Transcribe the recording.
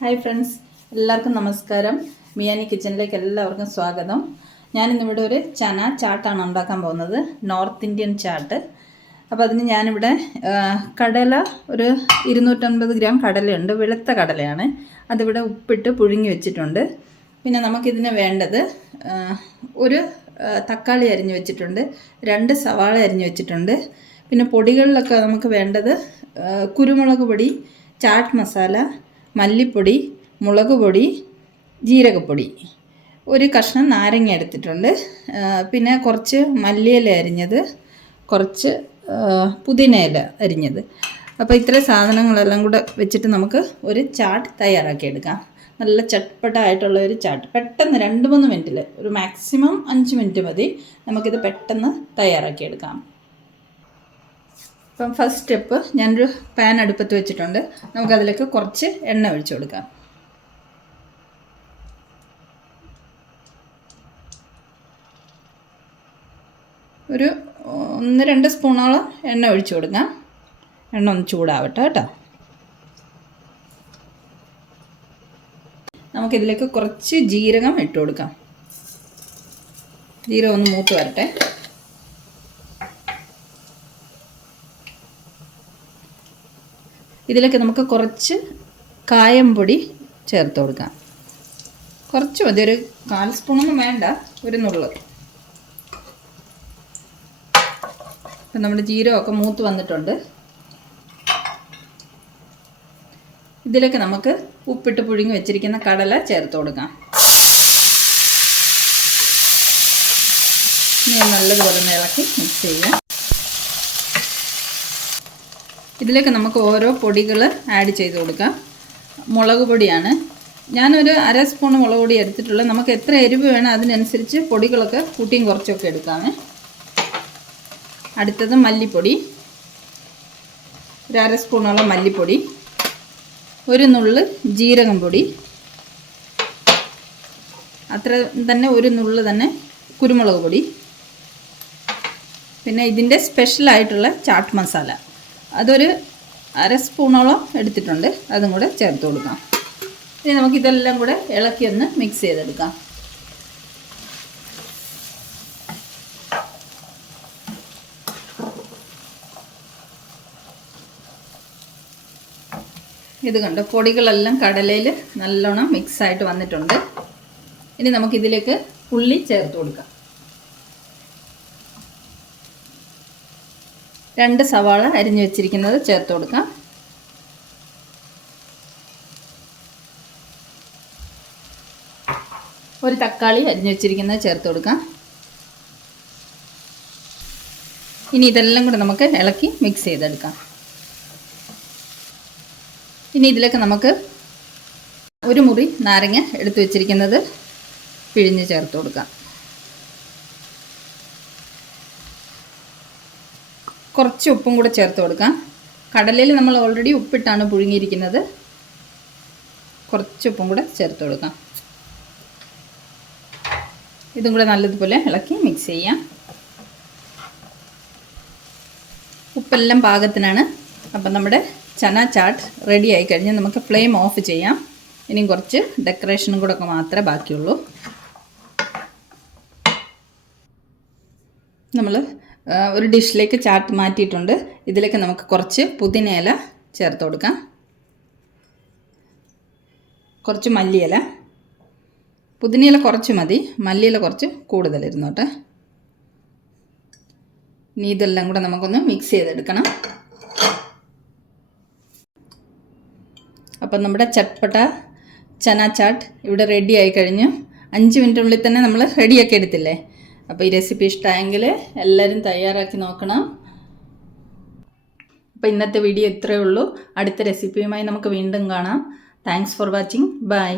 Hi friends, എല്ലാവർക്കും നമസ്കാരം. മിയാനി കിച്ചണിലേക്ക് എല്ലാവർക്കും സ്വാഗതം. ഞാനിന്നിവിടെ ഒരു ചന ചാട്ടാണ് ഉണ്ടാക്കാൻ പോകുന്നത്, നോർത്ത് ഇന്ത്യൻ ചാട്ട്. അപ്പോൾ അതിന് ഞാനിവിടെ കടല ഒരു 250 ഗ്രാം കടലയുണ്ട്, വെളുത്ത കടലയാണ്. അതിവിടെ ഉപ്പിട്ട് പുഴുങ്ങി വെച്ചിട്ടുണ്ട്. പിന്നെ നമുക്കിതിന് വേണ്ടത് ഒരു തക്കാളി അരിഞ്ഞ് വെച്ചിട്ടുണ്ട്, 2 സവാള അരിഞ്ഞ് വെച്ചിട്ടുണ്ട്. പിന്നെ പൊടികളിലൊക്കെ നമുക്ക് വേണ്ടത് കുരുമുളക് പൊടി, ചാട്ട് മസാല, മല്ലിപ്പൊടി, മുളക് പൊടി, ജീരകപ്പൊടി, ഒരു കഷ്ണം നാരങ്ങ എടുത്തിട്ടുണ്ട്. പിന്നെ കുറച്ച് മല്ലിയില അരിഞ്ഞത്, കുറച്ച് പുതിനയില അരിഞ്ഞത്. അപ്പോൾ ഇത്രയും സാധനങ്ങളെല്ലാം കൂടെ വെച്ചിട്ട് നമുക്ക് ഒരു ചാട്ട് തയ്യാറാക്കിയെടുക്കാം. നല്ല ചട്പട്ടായിട്ടുള്ള ഒരു ചാട്ട്. പെട്ടെന്ന് 2-3 മിനിറ്റിൽ, ഒരു മാക്സിമം 5 മിനിറ്റ് മതി, നമുക്കിത് പെട്ടെന്ന് തയ്യാറാക്കിയെടുക്കാം. അപ്പം ഫസ്റ്റ് സ്റ്റെപ്പ്, ഞാനൊരു പാൻ അടുപ്പത്ത് വെച്ചിട്ടുണ്ട്. നമുക്കതിലേക്ക് കുറച്ച് എണ്ണ ഒഴിച്ചു കൊടുക്കാം. ഒരു 1-2 സ്പൂണോളം എണ്ണ ഒഴിച്ചു കൊടുക്കാം. എണ്ണ ഒന്ന് ചൂടാവട്ടെ കേട്ടോ. നമുക്കിതിലേക്ക് കുറച്ച് ജീരകം ഇട്ട് കൊടുക്കാം. ജീരകം ഒന്ന് മൂത്ത് വരട്ടെ. ഇതിലേക്ക് നമുക്ക് കുറച്ച് കായംപൊടി ചേർത്ത് കൊടുക്കാം. കുറച്ച് മതി, ഒരു 1/4 സ്പൂണൊന്നും വേണ്ട, ഒരു നുള്ള്. അപ്പം നമ്മുടെ ജീരകമൊക്കെ മൂത്ത് വന്നിട്ടുണ്ട്. ഇതിലേക്ക് നമുക്ക് ഉപ്പിട്ട് പുഴുങ്ങി വെച്ചിരിക്കുന്ന കടല ചേർത്ത് കൊടുക്കാം. ഇനി നല്ലതുപോലെ ഇളക്കി മിക്സ് ചെയ്യാം. ഇതിലേക്ക് നമുക്ക് ഓരോ പൊടികൾ ആഡ് ചെയ്ത് കൊടുക്കാം. മുളക് പൊടിയാണ്, ഞാനൊരു 1/2 സ്പൂൺ മുളക് പൊടി എടുത്തിട്ടുള്ളത്. നമുക്ക് എത്ര എരിവ് വേണം അതിനനുസരിച്ച് പൊടികളൊക്കെ കൂട്ടിയും കുറച്ചൊക്കെ എടുക്കാമേ. അടുത്തത് മല്ലിപ്പൊടി, ഒരു 1/2 സ്പൂണോളം മല്ലിപ്പൊടി, ഒരു നുള്ള് ജീരകം പൊടി, അത്ര തന്നെ ഒരു നുള്ള് തന്നെ കുരുമുളക് പൊടി, പിന്നെ ഇതിൻ്റെ സ്പെഷ്യലായിട്ടുള്ള ചാട്ട് മസാല അതൊരു 1/2 സ്പൂണോളം എടുത്തിട്ടുണ്ട്, അതും കൂടെ ചേർത്ത് കൊടുക്കാം. ഇനി നമുക്കിതെല്ലാം കൂടെ ഇളക്കി ഒന്ന് മിക്സ് ചെയ്തെടുക്കാം. ഇത് കണ്ടോ, പൊടികളെല്ലാം കടലയിൽ നല്ലോണം മിക്സായിട്ട് വന്നിട്ടുണ്ട്. ഇനി നമുക്കിതിലേക്ക് ഉള്ളി ചേർത്ത് കൊടുക്കാം. 2 സവാള അരിഞ്ഞു വെച്ചിരിക്കുന്നത് ചേർത്ത് കൊടുക്കാം. ഒരു തക്കാളി അരിഞ്ഞു വെച്ചിരിക്കുന്നത് ചേർത്ത് കൊടുക്കാം. ഇനി ഇതെല്ലാം കൂടെ നമുക്ക് ഇളക്കി മിക്സ് ചെയ്തെടുക്കാം. ഇനി ഇതിലേക്ക് നമുക്ക് ഒരു മുറി നാരങ്ങ എടുത്തു വെച്ചിരിക്കുന്നത് പിഴിഞ്ഞ് ചേർത്ത് കൊടുക്കാം. കുറച്ച് ഉപ്പും കൂടെ ചേർത്ത് കൊടുക്കാം. കടലയിൽ നമ്മൾ ഓൾറെഡി ഉപ്പിട്ടാണ് പുഴുങ്ങിയിരിക്കുന്നത്. കുറച്ച് ഉപ്പും കൂടെ ചേർത്ത് കൊടുക്കാം. ഇതും കൂടെ നല്ലതുപോലെ ഇളക്കി മിക്സ് ചെയ്യാം. ഉപ്പെല്ലാം പാകത്തിനാണ്. അപ്പം നമ്മുടെ ചന ചാട്ട് റെഡി ആയി കഴിഞ്ഞാൽ നമുക്ക് ഫ്ലെയിം ഓഫ് ചെയ്യാം. ഇനിയും കുറച്ച് ഡെക്കറേഷനും കൂടെ ഒക്കെ മാത്രമേ ബാക്കിയുള്ളൂ. നമ്മൾ ഒരു ഡിഷിലേക്ക് ചാട്ട് മാറ്റിയിട്ടുണ്ട്. ഇതിലേക്ക് നമുക്ക് കുറച്ച് പുതിനയില ചേർത്ത് കൊടുക്കാം, കുറച്ച് മല്ലിയില. പുതിനയില കുറച്ച് മതി, മല്ലിയില കുറച്ച് കൂടുതലിരുന്നോട്ടെ. ഇനി ഇതെല്ലാം കൂടെ നമുക്കൊന്ന് മിക്സ് ചെയ്തെടുക്കണം. അപ്പം നമ്മുടെ ചട്പട്ട ചന ചാട്ട് ഇവിടെ റെഡി ആയി കഴിഞ്ഞു. 5 മിനിറ്റിനുള്ളിൽ തന്നെ നമ്മൾ റെഡിയാക്കി എടുത്തില്ലേ. അപ്പോൾ ഈ റെസിപ്പി ഇഷ്ടമായെങ്കിൽ എല്ലാവരും തയ്യാറാക്കി നോക്കണം. അപ്പോൾ ഇന്നത്തെ വീഡിയോ ഇത്രയേ ഉള്ളൂ. അടുത്ത റെസിപ്പിയുമായി നമുക്ക് വീണ്ടും കാണാം. Thanks for watching. ബൈ.